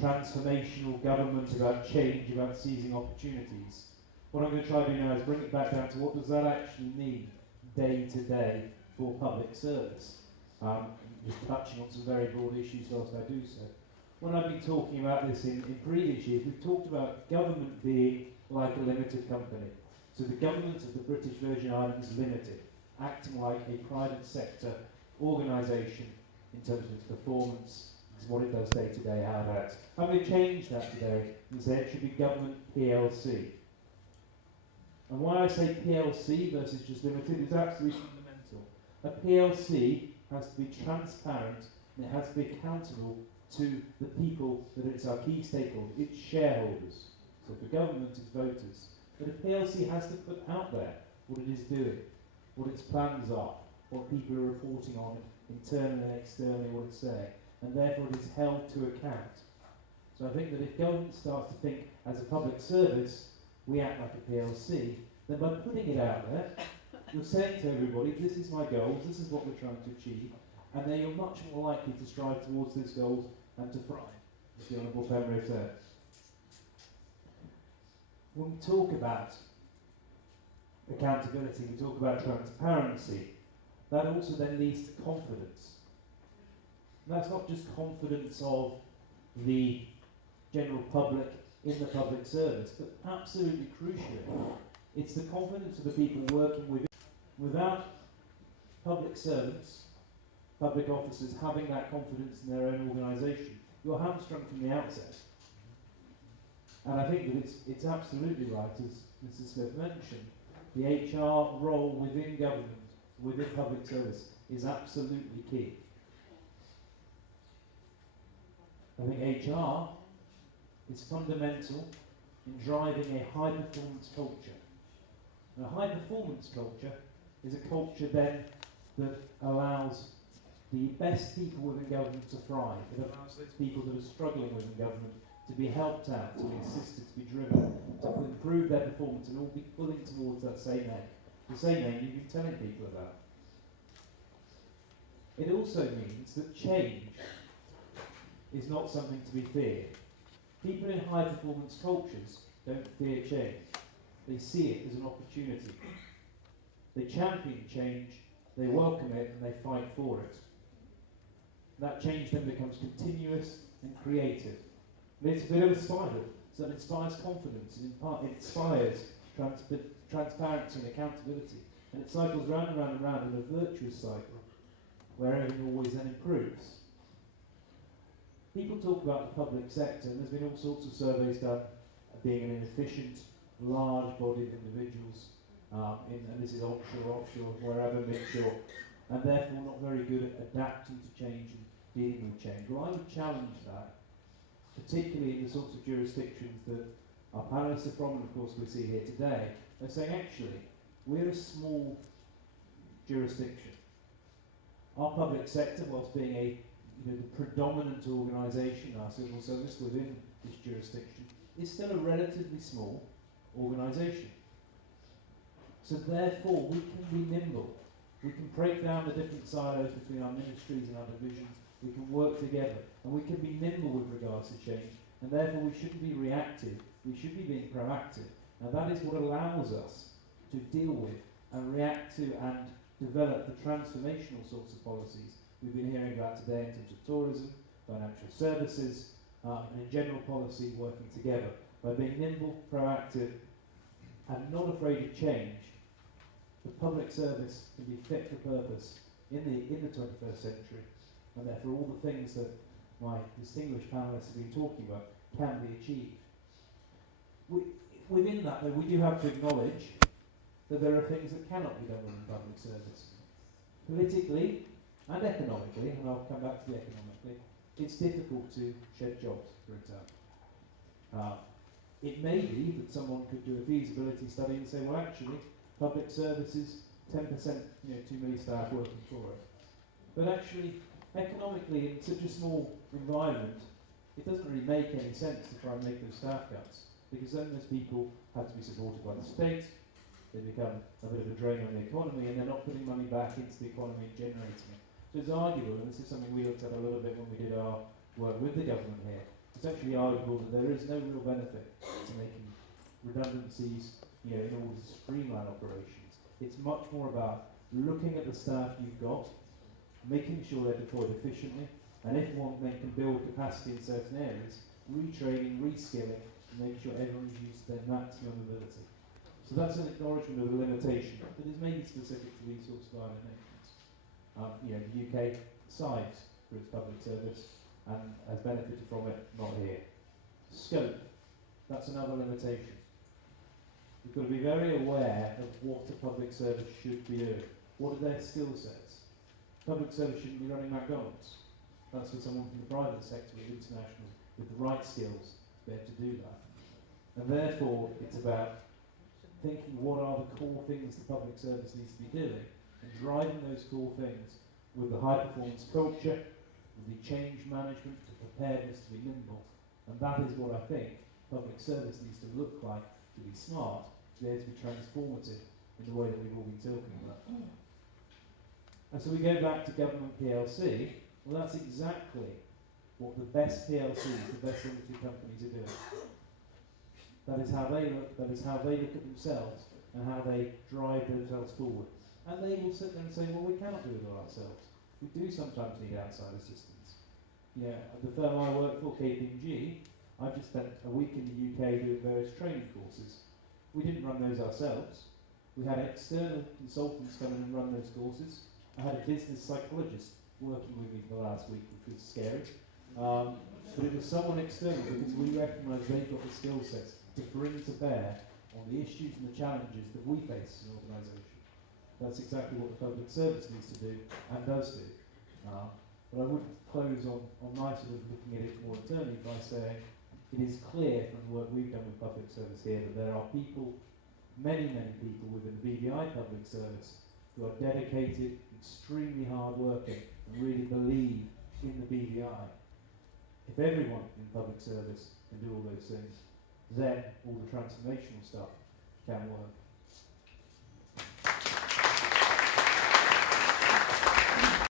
transformational government, about change, about seizing opportunities. What I'm going to try to do now is bring it back down to what does that actually mean day to day for public service. Just touching on some very broad issues whilst I do so. When I've been talking about this in previous years, we've talked about government being like a limited company. So the government of the British Virgin Islands is limited, acting like a private sector organisation in terms of its performance, what it does day to day, how it acts. I'm going to change that today and say it should be government PLC. And why I say PLC versus just limited is absolutely fundamental. A PLC has to be transparent and it has to be accountable to the people that it's our key stakeholders, its shareholders. So for government, it's voters. But a PLC has to put out there what it is doing, what its plans are, what people are reporting on internally and externally, what it's saying. And therefore it is held to account. So I think that if government starts to think as a public service, we act like a PLC, then by putting it out there, you're saying to everybody, this is my goals, this is what we're trying to achieve, and then you're much more likely to strive towards these goals and to thrive, as the Honourable Penrose said. When we talk about accountability, we talk about transparency, that also then leads to confidence. And that's not just confidence of the general public in the public service, but absolutely crucially, it's the confidence of the people working with it. Without public servants, public officers having that confidence in their own organisation, you're hamstrung from the outset. And I think that it's absolutely right, as Mrs. Smith mentioned, the HR role within government, within public service, is absolutely key. I think HR is fundamental in driving a high-performance culture. And a high-performance culture is a culture then that allows the best people within government to thrive. It allows those people that are struggling within government to be helped out, to be assisted, to be driven, to improve their performance, and all be pulling towards that same aim. The same aim you've been telling people about. It also means that change is not something to be feared. People in high-performance cultures don't fear change. They see it as an opportunity. They champion change, they welcome it, and they fight for it. That change then becomes continuous and creative. And it's a bit of a spiral, so it inspires confidence, and it inspires transparency and accountability. And it cycles round and round and round in a virtuous cycle, where everything always then improves. People talk about the public sector, and there's been all sorts of surveys done being an inefficient, large body of individuals, and this is offshore, wherever, mid-shore, and therefore not very good at adapting to change and dealing with change. Well, I would challenge that, particularly in the sorts of jurisdictions that our panellists are from, and of course we see here today. They're saying, actually, we're a small jurisdiction. Our public sector, whilst being the predominant organisation, our civil service within this jurisdiction, is still a relatively small organisation. So therefore, we can be nimble. We can break down the different silos between our ministries and our divisions. We can work together, and we can be nimble with regards to change. And therefore, we shouldn't be reactive. We should be being proactive. And that is what allows us to deal with and react to and develop the transformational sorts of policies we've been hearing about today in terms of tourism, financial services, and in general policy working together. By being nimble, proactive, and not afraid of change, the public service can be fit for purpose in the 21st century, and therefore all the things that my distinguished panellists have been talking about can be achieved. Within that, though, we do have to acknowledge that there are things that cannot be done within public service. Politically and economically, and I'll come back to the economically, it's difficult to shed jobs, for example. It may be that someone could do a feasibility study and say, well, actually, public services, 10%, too many staff working for it. But actually, economically, in such a small environment, it doesn't really make any sense to try and make those staff cuts, because then those people have to be supported by the state, they become a bit of a drain on the economy, and they're not putting money back into the economy and generating it. So it's arguable, and this is something we looked at a little bit when we did our work with the government here, to it's actually arguable that there is no real benefit to making redundancies, in order to streamline operations. It's much more about looking at the staff you've got, making sure they're deployed efficiently, and if they can build capacity in certain areas, retraining, reskilling, and making sure everyone's used to their maximum ability. So that's an acknowledgement of a limitation that is maybe specific to these sorts of island nations. The UK thrives for its public service and has benefited from it, not here. Scope, that's another limitation. We've got to be very aware of what a public service should be doing. What are their skill sets? Public service shouldn't be running McDonald's. That's for someone from the private sector with international, with the right skills to be able to do that. And therefore, it's about thinking what are the core things the public service needs to be doing, and driving those core things with the high performance culture, with the change management, the preparedness to be nimble. And that is what I think public service needs to look like to be smart, to be able to be transformative in the way that we've all been talking about. And so we go back to government PLC. Well, that's exactly what the best PLCs, the best limited companies are doing. That is how they look, that is how they look at themselves, and how they drive themselves forward. And they will sit there and say, well, we cannot do it all ourselves. We do sometimes need outside assistance. At the firm I work for, KPMG, I've just spent a week in the UK doing various training courses. We didn't run those ourselves. We had external consultants come in and run those courses. I had a business psychologist working with me for the last week, which was scary. But it was someone external because we recognised they've got the skill sets to bring to bear on the issues and the challenges that we face as an organisation. That's exactly what the public service needs to do and does do. But I would close on my sort of looking at it more internally by saying it is clear from the work we've done with public service here that there are people, many people within the BVI public service who are dedicated, extremely hard working, and really believe in the BVI. If everyone in public service can do all those things, then all the transformational stuff can work.